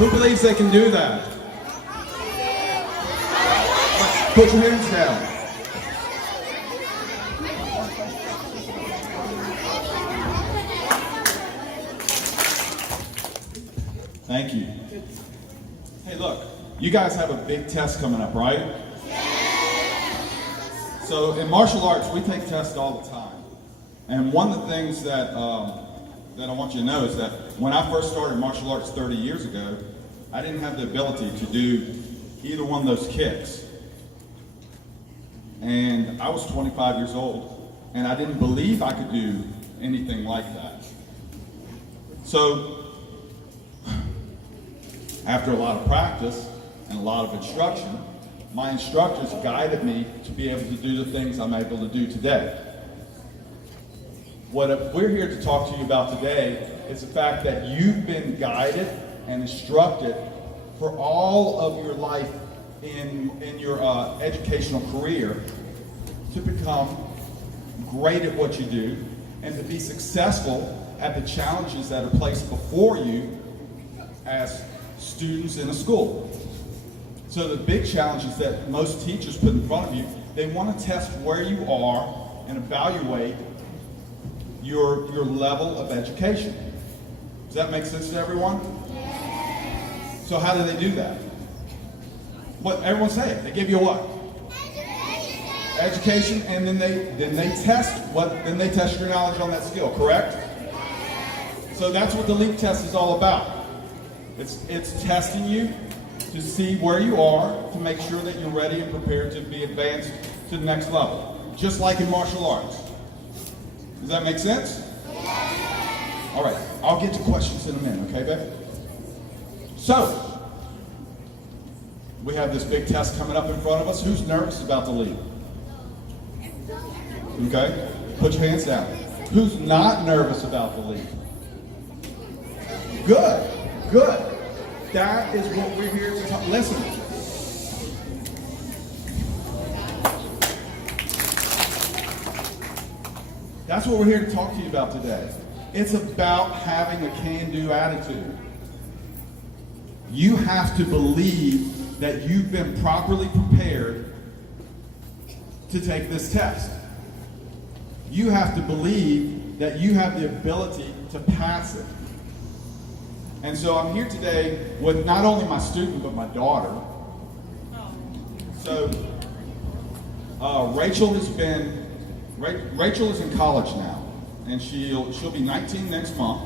Who believes they can do that? Put your hands down. Thank you. Hey, look, you guys have a big test coming up, right? So in martial arts, we take tests all the time. And one of the things that I want you to know is that when I first started martial arts 30 years ago, I didn't have the ability to do either one of those kicks. And I was 25 years old, and I didn't believe I could do anything like that. So, after a lot of practice and a lot of instruction, my instructors guided me to be able to do the things I'm able to do today. What we're here to talk to you about today is the fact that you've been guided and instructed for all of your life in your educational career to become great at what you do and to be successful at the challenges that are placed before you as students in a school. So the big challenges that most teachers put in front of you, they want to test where you are and evaluate your level of education. Does that make sense to everyone? Yes. So how do they do that? What everyone say it. They give you a what? Education, and then they test what? Then they test your knowledge on that skill, correct? Yes. So that's what the LEAP test is all about. It's testing you to see where you are, to make sure that you're ready and prepared to be advanced to the next level. Just like in martial arts. Does that make sense? Yes. All right, I'll get to questions in a minute, okay, babe? So, we have this big test coming up in front of us. Who's nervous about the LEAP? Okay, put your hands down. Who's not nervous about the LEAP? Good, good. That is what we're here to talk. Listen. That's what we're here to talk to you about today. It's about having a can-do attitude. You have to believe that you've been properly prepared to take this test. You have to believe that you have the ability to pass it. And so I'm here today with not only my student, but my daughter. So Rachel is in college now, and she'll be 19 next month,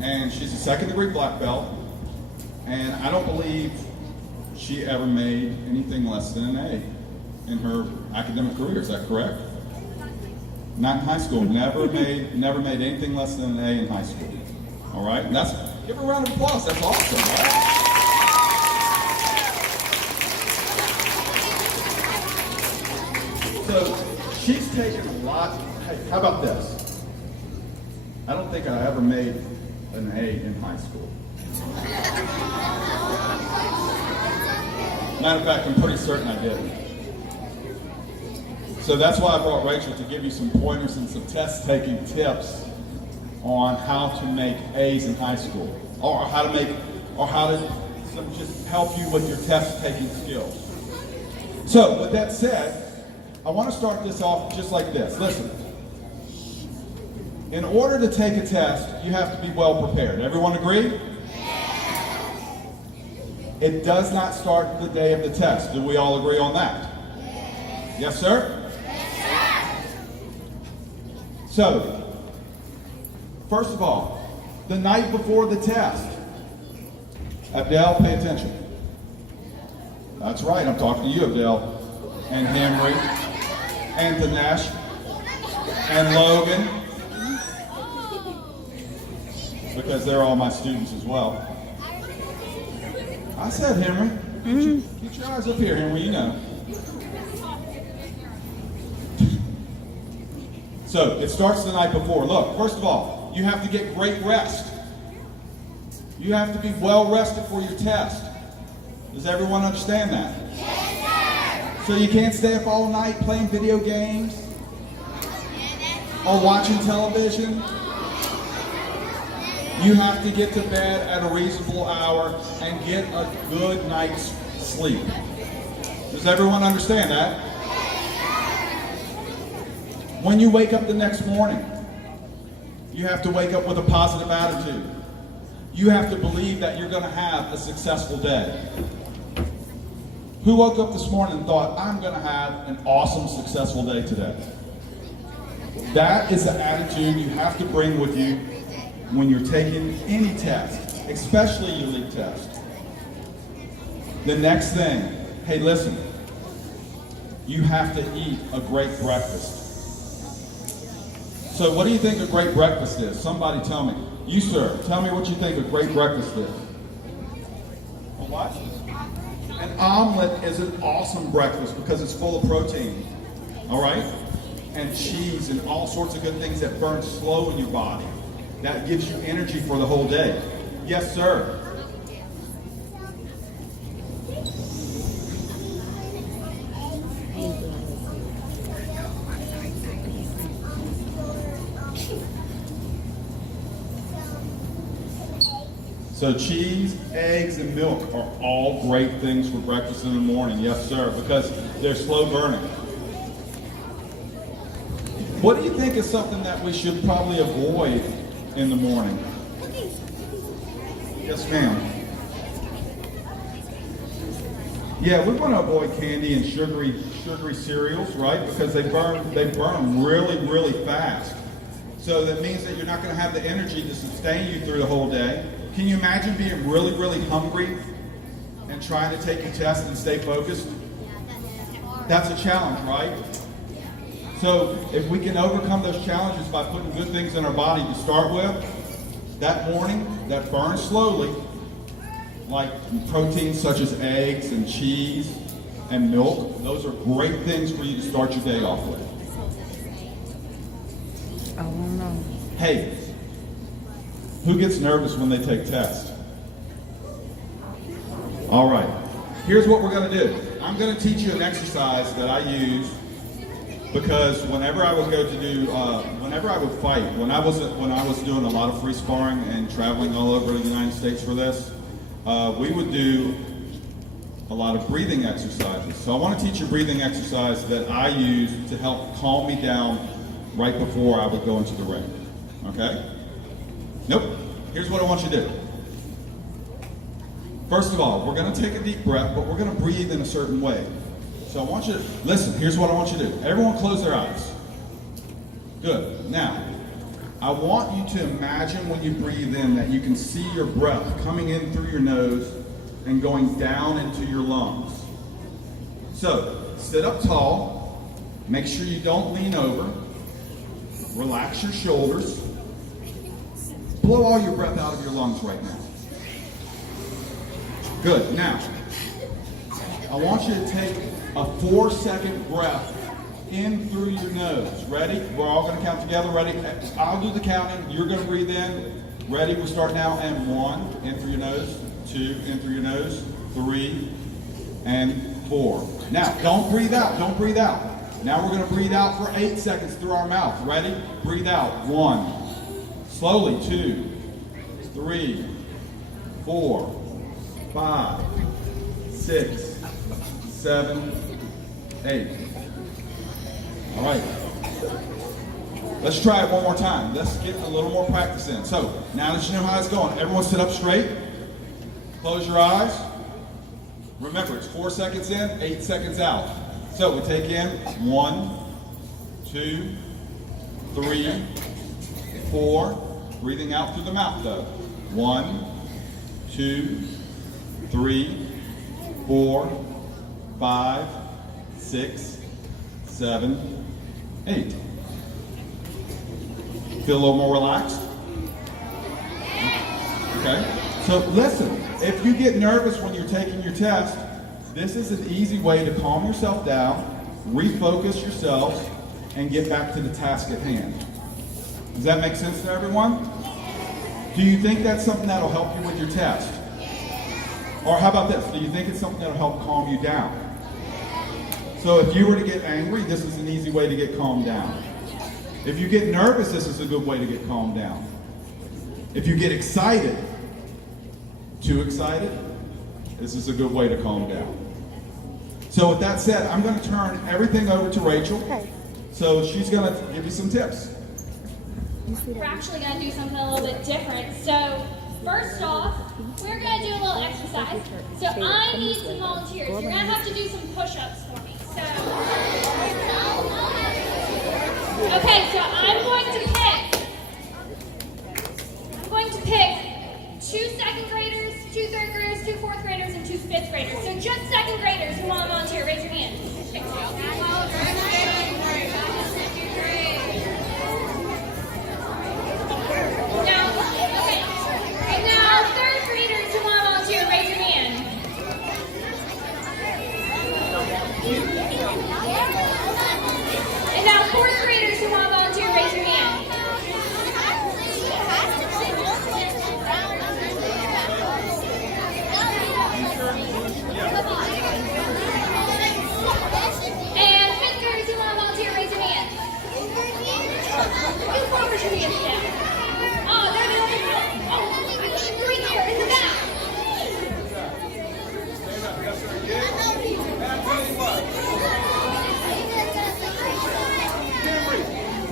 and she's a second-degree black belt, and I don't believe she ever made anything less than an A in her academic career. Is that correct? Not in high school. Never made anything less than an A in high school. All right, and give her a round of applause. That's awesome, right? So she's taken a lot. Hey, how about this? I don't think I ever made an A in high school. Matter of fact, I'm pretty certain I didn't. So that's why I brought Rachel to give you some pointers and some test-taking tips on how to make A's in high school, or how to just help you with your test-taking skills. So, with that said, I want to start this off just like this. Listen, in order to take a test, you have to be well prepared. Everyone agree? It does not start the day of the test. Do we all agree on that? Yes, sir? So, first of all, the night before the test, Abdel, pay attention. That's right, I'm talking to you, Abdel, and Henry, and Dinesh, and Logan, because they're all my students as well. I said Henry. Get your eyes up here, Henry, you know. So, it starts the night before. Look, first of all, you have to get great rest. You have to be well rested for your test. Does everyone understand that? Yes, sir. So you can't stay up all night playing video games or watching television. You have to get to bed at a reasonable hour and get a good night's sleep. Does everyone understand that? When you wake up the next morning, you have to wake up with a positive attitude. You have to believe that you're going to have a successful day. Who woke up this morning and thought, I'm going to have an awesome, successful day today? That is the attitude you have to bring with you when you're taking any test, especially your leap test. The next thing, hey, listen, you have to eat a great breakfast. So what do you think a great breakfast is? Somebody tell me. You, sir, tell me what you think a great breakfast is. A what? An omelet is an awesome breakfast because it's full of protein. All right? And cheese and all sorts of good things that burn slow in your body. That gives you energy for the whole day. Yes, sir. So cheese, eggs, and milk are all great things for breakfast in the morning. Yes, sir, because they're slow burning. What do you think is something that we should probably avoid in the morning? Yes, ma'am. Yeah, we want to avoid candy and sugary cereals, right? Because they burn them really, really fast. So that means that you're not going to have the energy to sustain you through the whole day. Can you imagine being really, really hungry and trying to take your test and stay focused? That's a challenge, right? So if we can overcome those challenges by putting good things in our body to start with, that morning, that burns slowly, like proteins such as eggs and cheese and milk, those are great things for you to start your day off with. Oh, no. Hey, who gets nervous when they take tests? All right, here's what we're going to do. I'm going to teach you an exercise that I use because whenever I would go to do, whenever I would fight, when I was doing a lot of free sparring and traveling all over the United States for this, we would do a lot of breathing exercises. So I want to teach you a breathing exercise that I use to help calm me down right before I would go into the ring. Okay? Nope. Here's what I want you to do. First of all, we're going to take a deep breath, but we're going to breathe in a certain way. So I want you to, listen, here's what I want you to do. Everyone close their eyes. Good. Now, I want you to imagine when you breathe in that you can see your breath coming in through your nose and going down into your lungs. So, sit up tall. Make sure you don't lean over. Relax your shoulders. Blow all your breath out of your lungs right now. Good. Now, I want you to take a 4-second breath in through your nose. Ready? We're all going to count together. Ready? I'll do the counting. You're going to breathe in. Ready? We'll start now. And 1, in through your nose. 2, in through your nose. 3, and 4. Now, don't breathe out. Don't breathe out. Now we're going to breathe out for 8 seconds through our mouth. Ready? Breathe out. 1. Slowly. 2, 3, 4, 5, 6, 7, 8. All right. Let's try it one more time. Let's get a little more practice in. So, now that you know how it's going, everyone sit up straight. Close your eyes. Remember, it's 4 seconds in, 8 seconds out. So, we take in 1, 2, 3, 4. Breathing out through the mouth, though. 1, 2, 3, 4, 5, 6, 7, 8. Feel a little more relaxed? Okay. So listen, if you get nervous when you're taking your test, this is an easy way to calm yourself down, refocus yourselves, and get back to the task at hand. Does that make sense to everyone? Do you think that's something that'll help you with your test? Or how about this? Do you think it's something that'll help calm you down? So if you were to get angry, this is an easy way to get calmed down. If you get nervous, this is a good way to get calmed down. If you get excited, too excited, this is a good way to calm down. So with that said, I'm going to turn everything over to Rachel. Okay. So she's going to give you some tips. We're actually going to do something a little bit different. So first off, we're going to do a little exercise. So I need some volunteers. You're going to have to do some push-ups for me. So, okay, so I'm going to pick 2 second graders, 2 third graders, 2 fourth graders, and 2 fifth graders. So just second graders who want to volunteer, raise your hand. Now, third graders who want to volunteer, raise your hand. And now, fourth graders who want to volunteer, raise your hand. And fifth graders who want to volunteer, raise your hand. You promise your hands down. Oh, they're the only one. Oh, I got 3 here in the back.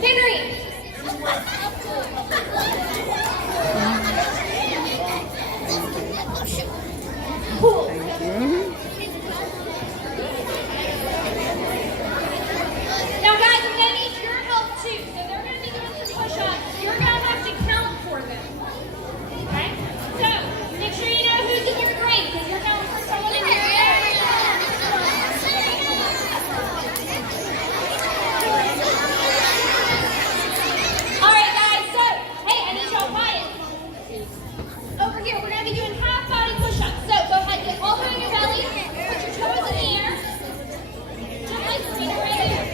Henry. Cool. Now guys, I'm going to need your help too. So they're going to be doing some push-ups. You're going to have to count for them. Okay? So, make sure you know who's in your grade because you're counting for someone in your grade. Alright guys, so, hey, I need y'all quiet. Over here, we're going to be doing half body push-ups. So, go ahead, get all the way in your belly. Put your toes in the air. Just like Serena right there.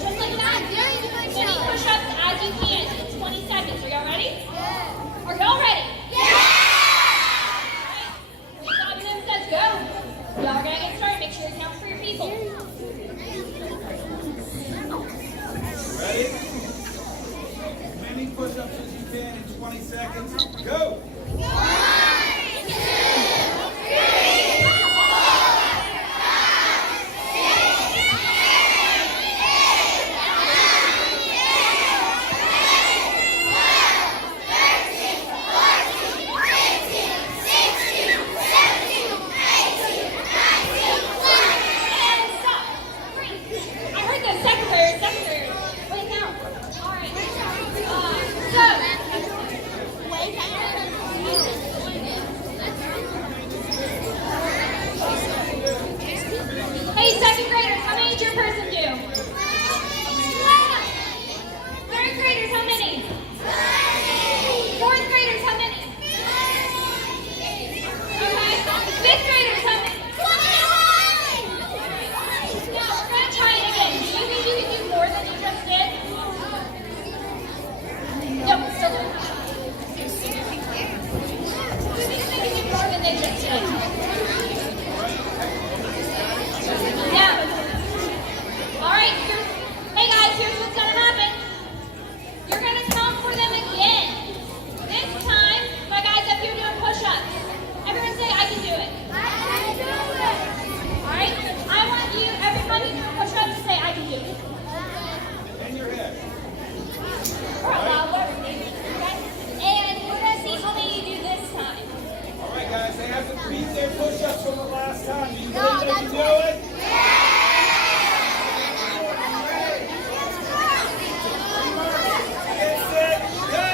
Just like that. As many push-ups as you can in 20 seconds. Are y'all ready? Yeah. Are y'all ready? Yeah! Alright. When Bob Nim says go, y'all are going to get started. Make sure you count for your people. Ready? As many push-ups as you can in 20 seconds. Go! And stop. I heard the second graders. Wait, now. All right. Hey, second graders, how many did your person do? Third graders, how many? Fourth graders, how many? Okay. Fifth graders, how many? Now, we're going to try it again. Do you think you can do more than you just did? Nope, still doing that. Who thinks they can do more than they just did? Yeah. All right. Hey guys, here's what's gonna happen. You're gonna count for them again. This time, my guys up here doing push-ups. Everyone say, I can do it. I can do it. All right. I want you, everybody doing push-ups, to say, I can do it. In your head. We're a loud word, baby. Okay. And we're gonna see how many you do this time. All right, guys, they have to beat their push-ups from the last time. Do you believe they can do it? Get set, go!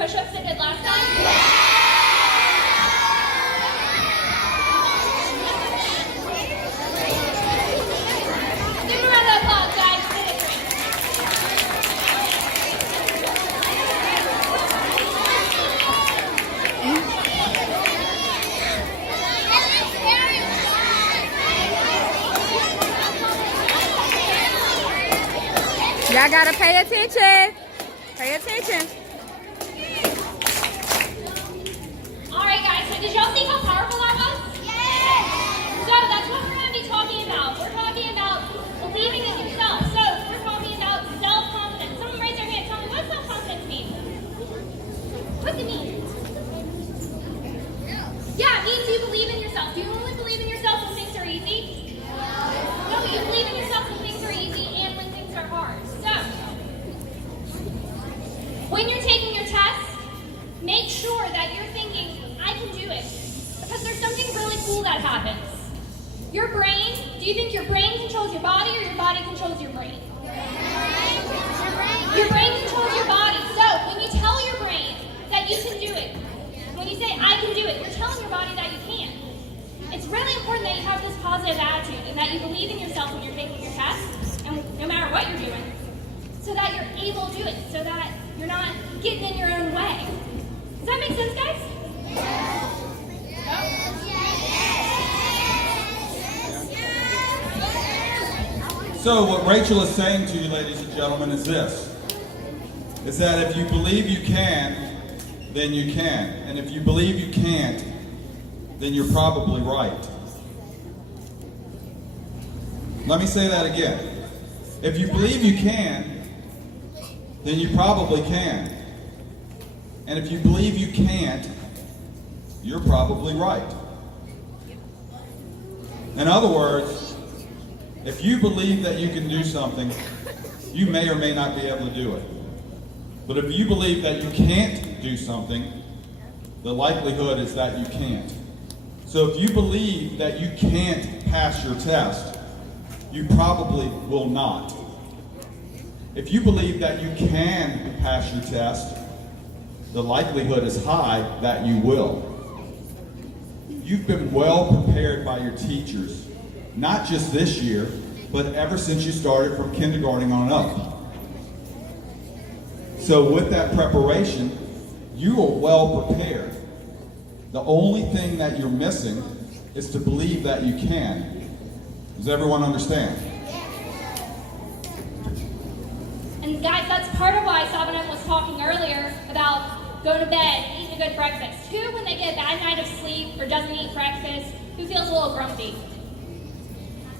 push-ups they did last time? Y'all gotta pay attention. Pay attention. All right, guys, so did y'all see how powerful that was? Yes! So that's what we're going to be talking about. We're talking about believing in yourself. So we're talking about self-confidence. Someone raise their hand. Tell me, what does self-confidence mean? What does it mean? Yeah, it means you believe in yourself. Do you only believe in yourself when things are easy? No, you believe in yourself when things are easy and when things are hard. So, when you're taking your test, make sure that you're thinking, I can do it. Because there's something really cool that happens. Your brain, do you think your brain controls your body or your body controls your brain? Your brain controls your body. So when you tell your brain that you can do it, when you say, I can do it, you're telling your body that you can. It's really important that you have this positive attitude and that you believe in yourself when you're taking your test, and no matter what you're doing, so that you're able to do it, so that you're not getting in your own way. Does that make sense, guys? So what Rachel is saying to you, ladies and gentlemen, is this. Is that if you believe you can, then you can. And if you believe you can't, then you're probably right. Let me say that again. If you believe you can, then you probably can. And if you believe you can't, you're probably right. In other words, if you believe that you can do something, you may or may not be able to do it. But if you believe that you can't do something, the likelihood is that you can't. So if you believe that you can't pass your test, you probably will not. If you believe that you can pass your test, the likelihood is high that you will. You've been well prepared by your teachers, not just this year, but ever since you started from kindergarten on up. So with that preparation, you are well prepared. The only thing that you're missing is to believe that you can. Does everyone understand? And guys, that's part of why Sabanem was talking earlier about going to bed, eating a good breakfast. Who, when they get a bad night of sleep or doesn't eat breakfast, who feels a little grumpy?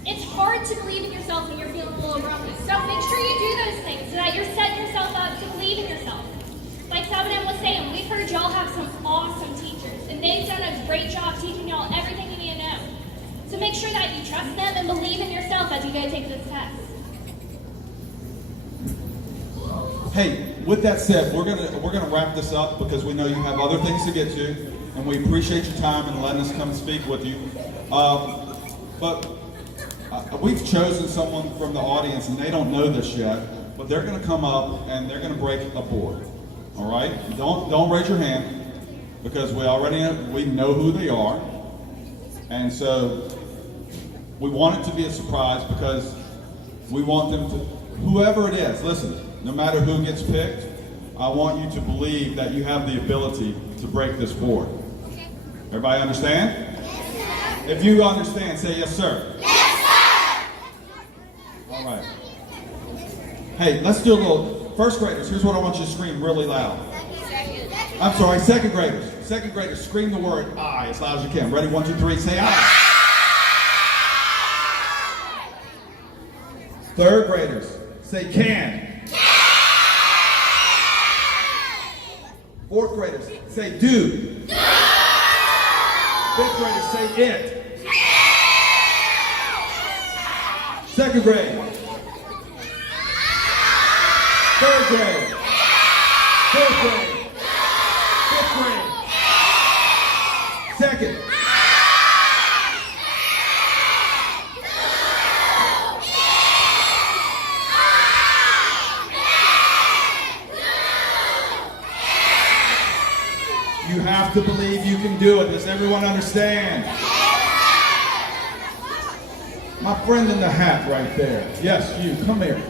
It's hard to believe in yourself when you're feeling a little grumpy. So make sure you do those things so that you're setting yourself up to believe in yourself. Like Sabanem was saying, we've heard y'all have some awesome teachers, and they've done a great job teaching y'all everything you need to know. So make sure that you trust them and believe in yourself as you go take this test. Hey, with that said, we're gonna wrap this up because we know you have other things to get to, and we appreciate your time and letting us come speak with you. We've chosen someone from the audience, and they don't know this yet, but they're gonna come up and they're gonna break a board. All right? Don't raise your hand because we know who they are, and so we want it to be a surprise because we want them to, whoever it is, listen. No matter who gets picked, I want you to believe that you have the ability to break this board. Everybody understand? Yes, sir. If you understand, say yes, sir. Yes, sir. All right. Hey, let's do a little, first graders, here's what I want you to scream really loud. I'm sorry, second graders. Second graders, scream the word I as loud as you can. Ready? 1, 2, 3, say I. Third graders, say can. Fourth graders, say do. Fifth graders, say it. Second grade. Third grade. Fourth grade. Fifth grade. Second. You have to believe you can do it. Does everyone understand? My friend in the hat right there. Yes, you. Come here.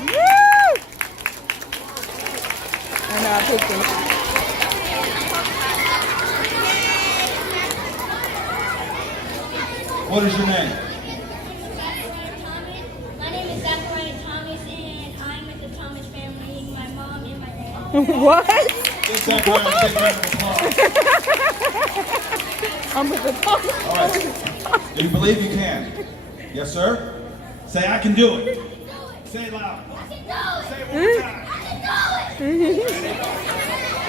Woo! I know, I picked him. What is your name? What? Give that guy a big round of applause. I'm with the tongue. All right. Do you believe you can? Yes, sir? Say, I can do it. Say it loud. I can do it. Say it one more time. I can do it.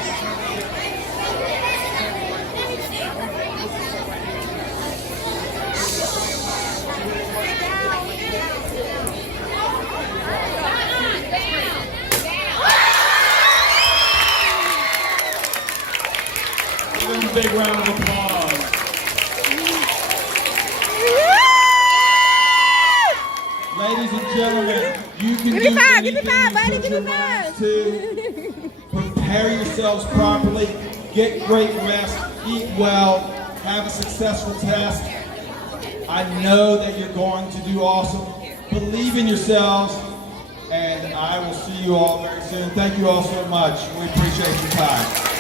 Give him a big round of applause. Ladies and gentlemen, you can Give me do five, anything give me five, you buddy, put give me your five. minds to. Prepare yourselves properly, get great rest, eat well, have a successful test. I know that you're going to do awesome. Believe in yourselves, and I will see you all very soon. Thank you all so much. We appreciate your time.